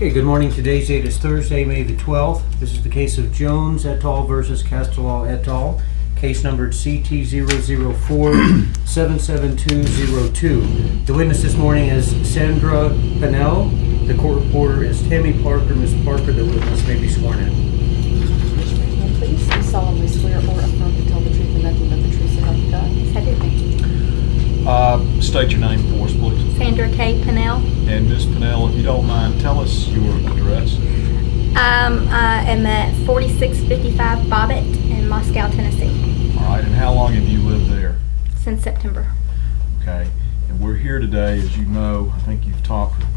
Okay, good morning. Today's date is Thursday, May the 12th. This is the case of Jones et al. Versus Castellal et al. Case numbered CT004-77202. The witness this morning is Sandra Pannell. The court reporter is Tammy Parker. Ms. Parker, the witness may be sworn in. Raise your hand, please. You solemnly swear or affirm to tell the truth and nothing but the truth, so help you God. Yes, I do. Thank you. State your name for us, please. Sandra K. Pannell. And Ms. Pannell, if you don't mind, tell us your address. I am at 4655 Bobbitt in Moscow, Tennessee, All right, and how long have you lived there? since September. Okay, and we're here today, as you know, I think you've talked with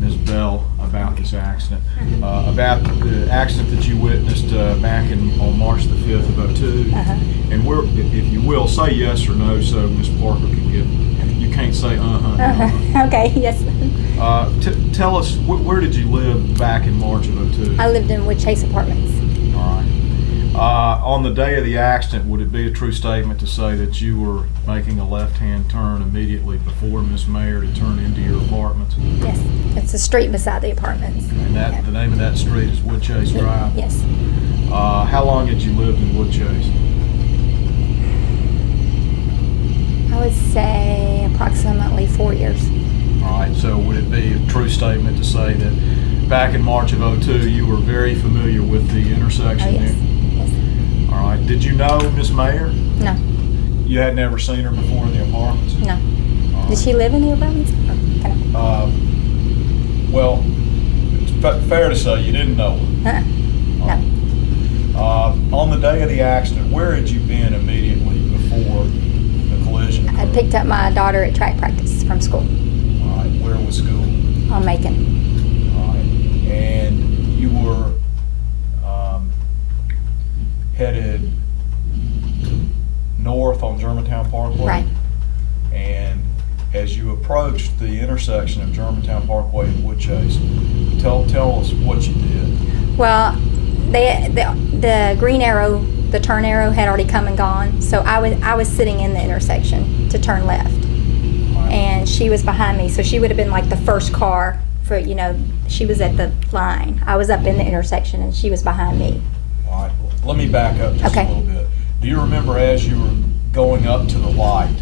Ms. Bell about this accident, about the accident that you witnessed back on March the 5th of '02. And we're, if you will, say yes or no so Ms. Parker can get, you can't say Okay, yes. Tell us, where did you live back in March of '02? I lived in Wood Chase Apartments. All right. On the day of the accident, would it be a true statement to say that you were making a left-hand turn immediately before Miss Mayer to turn into your apartments? Yes, it's a street beside the apartments. And that the name of that street is Wood Chase Drive? Yes. How long had you lived in Wood Chase? I would say approximately 4 years. All right, so would it be a true statement to say that back in March of '02, you were very familiar with the intersection Oh, yes. there? Yes. All right, did you know Miss Mayer? No. You had never seen her before in the apartments? No. All Did right. she live in the apartments? Well, it's fair to say you didn't know her. No. On the day of the accident, where had you been immediately before the collision? I picked up my daughter at track practice from school All right, where was school? on Macon. All right, and you were headed north on Germantown Parkway? Right. And as you approached the intersection of Germantown Parkway and Wood Chase, tell us what you did. Well, the green arrow, the turn arrow had already come and gone, so I was sitting in the intersection to turn left, All right. and she was behind me, so she would have been like the first car for, she was at the line. I was up in the intersection, and she was behind me. All right, let me back up just Okay. a little bit. Do you remember as you were going up to the light,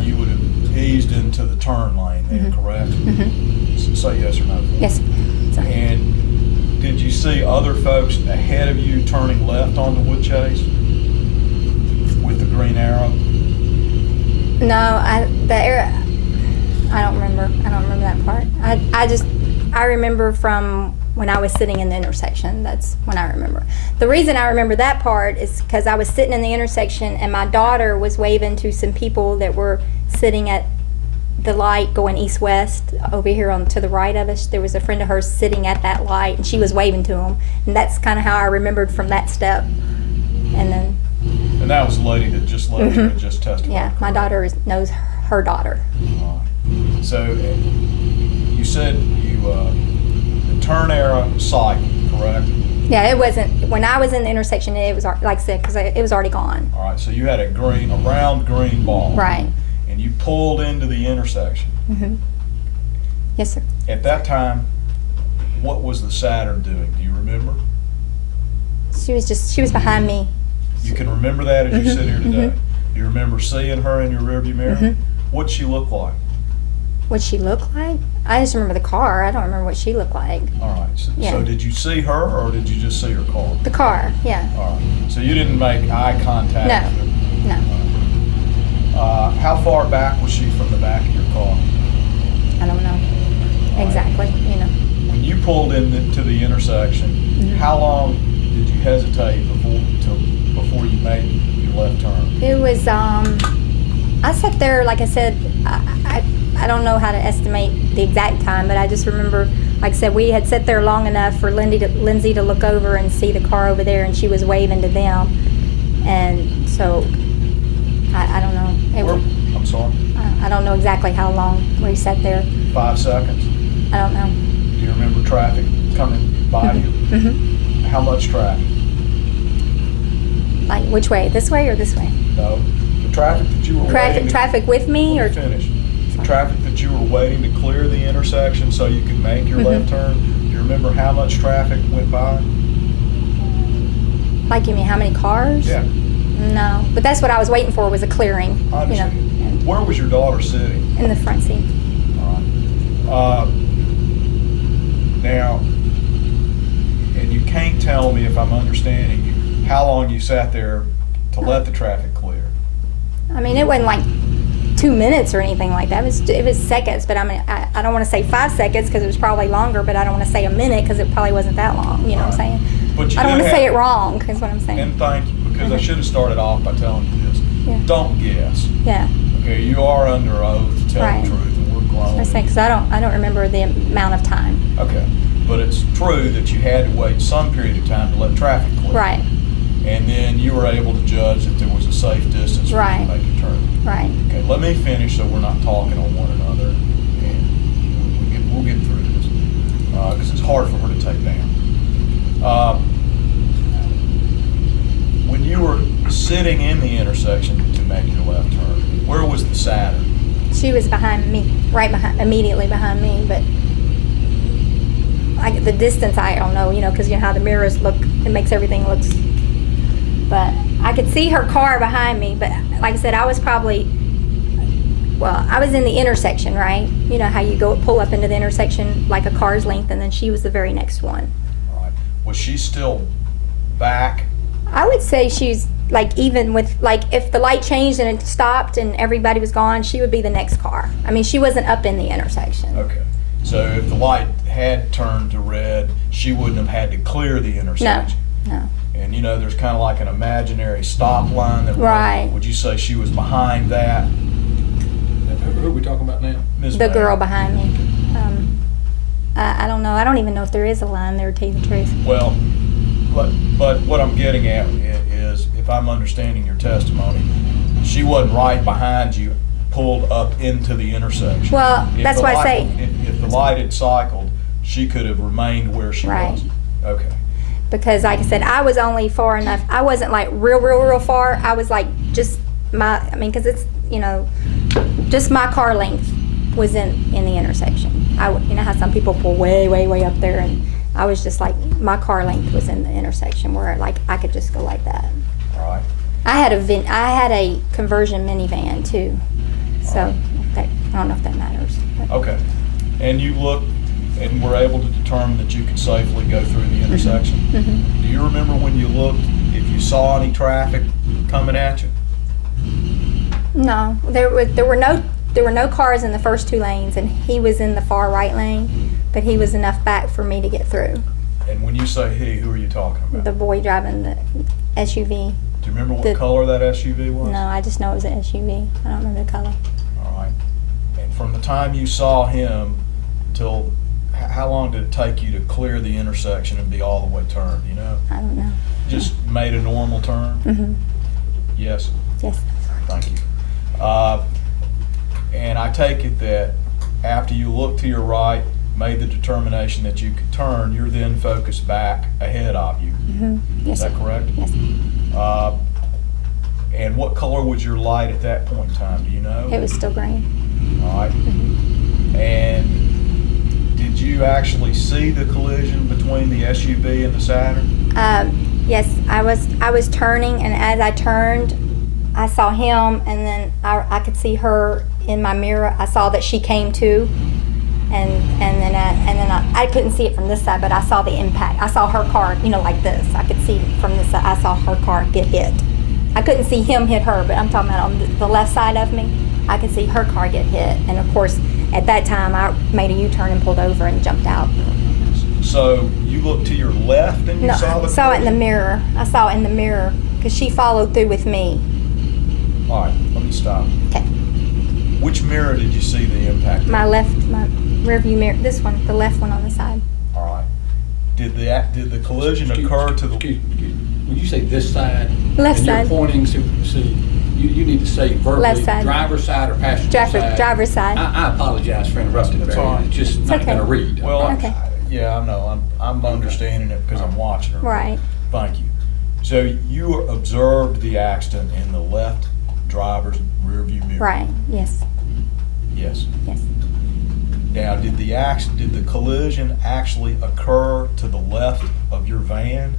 you would have eased into the turn lane then, correct? Say yes or no. Yes. Sorry. And did you see other folks ahead of you turning left onto Wood Chase with the green arrow? No, I don't remember. I don't remember that part. I remember from when I was sitting in the intersection. That's when I remember. The reason I remember that part is because I was sitting in the intersection and my daughter was waving to some people that were sitting at the light going east-west over here to the right of us. There was a friend of hers sitting at that light and she was waving to them. And that's kind of how I remembered from that step. And then, And that was the lady that just left here and just testified. yeah, my correct? daughter knows her daughter. All right. So you said the turn arrow cycled, correct? Yeah, it wasn't, when I was in the intersection, it was, like I said, because it was already gone. All right, so you had a round green ball. Right. And you pulled into the intersection. Yes, sir. At that time, what was the Saturn doing? Do you remember? She was behind me. You can remember that as you sit here today. Do you remember seeing her in your rearview mirror? What'd she look like? What'd she look like? I just remember the car. I don't remember what she looked like. All right, so Yeah. did you see her or did you just see her car? The car, yeah. All right, so you didn't make eye contact No. with her? No. How far back was she from the back of your car? I don't know exactly, When you pulled into the intersection, how long did you hesitate before you made your left turn? It was, I sat there, like I said, I don't know how to estimate the exact time, but I just remember, like I said, we had sat there long enough for Lindsay to look over and see the car over there, and she was waving to them. And so, I don't know. I'm sorry? I don't know exactly how long we sat there. 5 seconds? I don't know. Do you remember traffic coming by you? How much traffic? Like, which way? This way or this way? No. The traffic that you were waiting to- Traffic with me, or Finish. traffic that you were waiting to clear the intersection so you could make your left turn? Do you remember how much traffic went by? Like, you mean how many cars? Yeah, No, but that's what I was waiting for, was a clearing, I you know, understand. Where was your daughter sitting? in the front seat. All right. Now, and you can't tell me if I'm understanding you, how long you sat there to let the traffic clear? I mean, it wasn't like 2 minutes or anything like that. It was seconds, but I mean, I don't want to say 5 seconds because it was probably longer, but I don't want to say a minute because it probably wasn't that long, you know what I'm saying? But you I don't did want to say have- it wrong, is what I'm saying. And thank you, because I should have started off by telling you this. Yeah. Don't guess. Yeah, Okay, you are under oath to tell Right. the truth, and we're I grown. was saying, because I don't remember the amount of time. Okay, but it's true that you had to wait some period of time to let traffic clear. Right, And then you were able to judge that there was a safe distance for you Right. to make a turn. right. Okay, let me finish so we're not talking on one another, and we'll get through this, because it's hard for her to take down. When you were sitting in the intersection to make your left turn, where was the Saturn? She was behind me, immediately behind me, but the distance, I don't know, you know, because you know how the mirrors look, it makes everything looks, but I could see her car behind me, but like I said, I was probably, well, I was in the intersection, right? You know how you pull up into the intersection like a car's length, and then she was the very next one. All right. Was she still back? I would say she's like, even with, like, if the light changed and it stopped and everybody was gone, she would be the next car. I mean, she wasn't up in the intersection. Okay. So if the light had turned to red, she wouldn't have had to clear the No, intersection. no. And you know, there's kind of like an imaginary stop line that Right. Would you say she was behind that? Who are we talking about now? Ms. The May? girl behind me. I don't know. I don't even know if there is a line there, to tell you the truth. Well, but what I'm getting at is, if I'm understanding your testimony, she wasn't right behind you, pulled up into the intersection. Well, If that's the why I light- say, If the light had cycled, she could have remained where she Right. was. Okay. because like I said, I was only far enough. I wasn't like real far. I was like just I mean, because it's, you know, just my car length was in the intersection. You know how some people pull way up there, and I was just like, my car length was in the intersection where like I could just go like that. All right. I had a conversion minivan too, so I don't know if that matters. But Okay. And you looked and were able to determine that you could safely go through the intersection? Mhm. Do you remember when you looked, if you saw any traffic coming at you? No, there were no cars in the first 2 lanes, and he was in the far right lane, but he was enough back for me to get through. And when you say he, who are you talking about? The boy driving the SUV. Do you remember what the- color that SUV was? No, I just know it was an SUV. I don't remember the color. All right. And from the time you saw him till, how long did it take you to clear the intersection and be all the way turned, you know? I don't know. Just made a normal turn? Mhm. Yes? Yes. Thank you. And I take it that after you looked to your right, made the determination that you could turn, you're then focused back ahead of you. Mhm. Yes. Is that sir. correct? Yes. And what color was your light at that point in time? Do you know? It was still green. All right. Mhm. And did you actually see the collision between the SUV and the Saturn? Yes, I was turning, and as I turned, I saw him, and then I could see her in my mirror. I saw that she came to, and then I couldn't see it from this side, but I saw the impact. I saw her car, you know, like this. I could see from this side. I saw her car get hit. I couldn't see him hit her, but I'm talking about on the left side of me. I could see her car get hit, and of course, at that time, I made a U-turn and pulled over and jumped out. So you looked to your left and you No, saw the I saw it in the collision? mirror. I saw it in the mirror because she followed through with me. All right, let me stop. Okay. Which mirror did you see the impact in? My rear view mirror, this one, the left one on the side. All right. Did the collision occur to the? Excuse me. When you say this side, Left and side. you're pointing to see, you need to say verbally, Left side. driver's side or passenger side. Driver's side. I apologize for interrupting, That's Barry. all right. It's just not okay. gonna read. Well, Okay. yeah, I know. I'm understanding it because I'm watching her. Right. Thank you. So you observed the accident in the left driver's rear view mirror. Right, yes. Yes. Yes. Now, did the collision actually occur to the left of your van?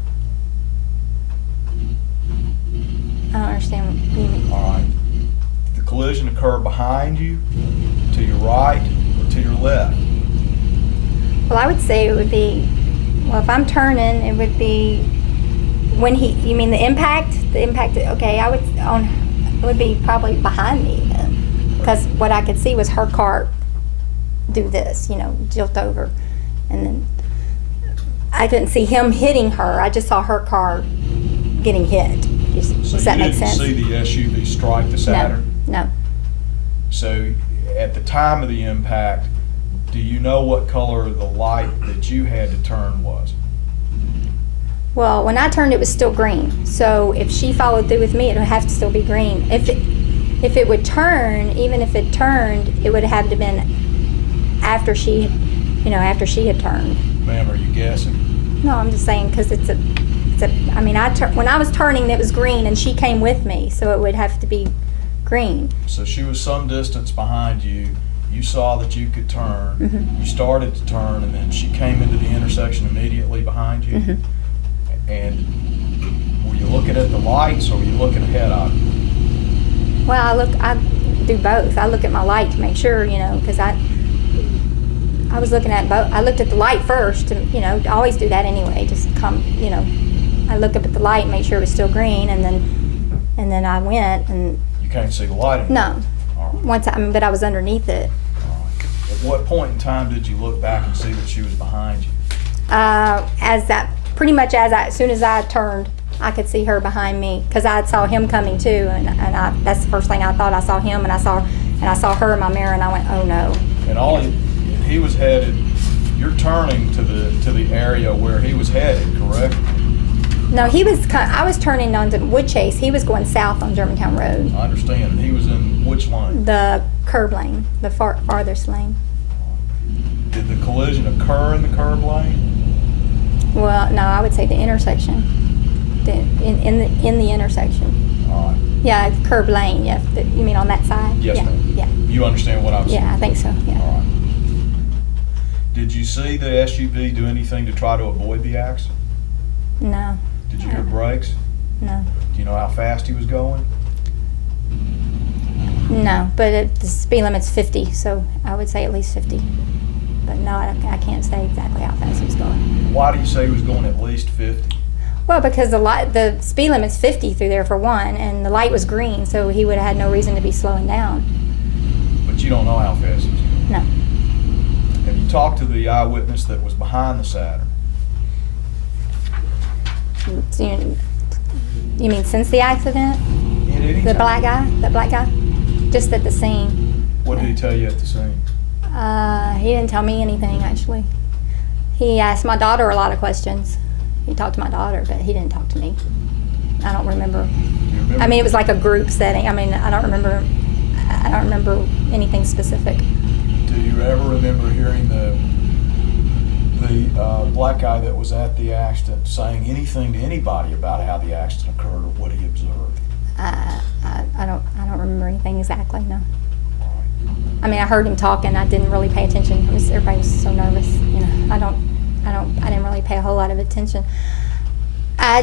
I don't understand what you mean. All right. Did the collision occur behind you, to your right, or to your left? Well, I would say it would be, well, if I'm turning, it would be when you mean the impact? The impact, okay, it would be probably behind me then. Because what I could see was her car do this, jilt over. And then I couldn't see him hitting her. I just saw her car getting hit. Does that make sense? So you didn't see the SUV strike the Saturn? No. So at the time of the impact, do you know what color the light that you had to turn was? Well, when I turned, it was still green. So if she followed through with me, it would have to still be green. If it would turn, even if it turned, it would have to been after she had turned. Ma'am, are you guessing? No, I'm just saying because when I was turning, it was green, and she came with me, so it would have to be green. So she was some distance behind you. You saw that you could turn. Mm-hmm. You started to turn, and then she came into the intersection immediately behind you. Mm-hmm. And were you looking at the lights, or were you looking ahead of you? Well, I do both. I look at my light to make sure, because I was looking at both. I looked at the light first, and I always do that anyway. Just I look up at the light, make sure it was still green, and then I went and. You can't see the light anymore? No. All right. But I was underneath it. All right. At what point in time did you look back and see that she was behind you? As soon as I turned, I could see her behind me because I saw him coming too, and that's the first thing I thought. I saw him, and I saw her in my mirror, and I went, oh no. And he was headed. You're turning to the area where he was headed, correct? No, I was turning onto Woodchase. He was going south on Germantown Road. I understand. And he was in which lane? The curb lane, the farthest lane. Did the collision occur in the curb lane? Well, no, I would say the intersection. In the intersection. All right. Yeah, curb lane. Yeah, you mean on that side? Yes, yeah, ma'am. Yeah. You understand what I'm saying? Yeah, I think so. Yeah. All right. Did you see the SUV do anything to try to avoid the accident? No. Did you hear brakes? No. Do you know how fast he was going? No, but the speed limit's 50, so I would say at least 50. But no, I can't say exactly how fast he was going. Why do you say he was going at least 50? Well, because the speed limit's 50 through there for one, and the light was green, so he would have had no reason to be slowing down. But you don't know how fast he was going? No. Have you talked to the eyewitness that was behind the Saturn? You mean since the accident? At any The time? black guy? Just at the scene. What did he tell you at the scene? He didn't tell me anything, actually. He asked my daughter a lot of questions. He talked to my daughter, but he didn't talk to me. I don't remember. Do you remember? I mean, it was like a group setting. I mean, I don't remember anything specific. Do you ever remember hearing the black guy that was at the accident saying anything to anybody about how the accident occurred or what he observed? I don't remember anything exactly. No. I mean, I heard him talking. I didn't really pay attention. Everybody was so nervous. I didn't really pay a whole lot of attention. At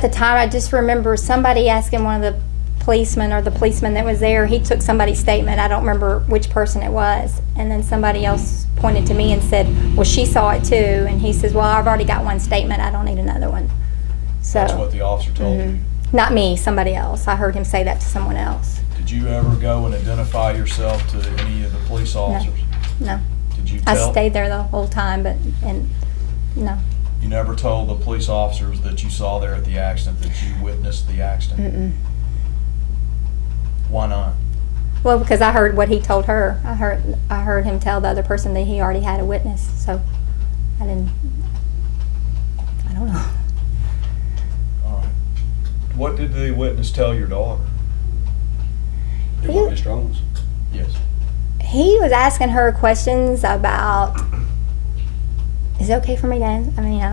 the time, I just remember somebody asking one of the policemen or the policeman that was there. He took somebody's statement. I don't remember which person it was. And then somebody else pointed to me and said, well, she saw it too. And he says, well, I've already got one statement. I don't need another one. So That's what the officer told you? Not me, somebody else. I heard him say that to someone else. Did you ever go and identify yourself to any of the police officers? No. Did you I tell? stayed there the whole time, no. You never told the police officers that you saw there at the accident, that you witnessed the accident? Mm-mm. Why not? Well, because I heard what he told her. I heard him tell the other person that he already had a witness, so I don't know. All right. What did the witness tell your daughter? You want Mr. Owens? Yes. He was asking her questions about, is it okay for me to answer? I mean,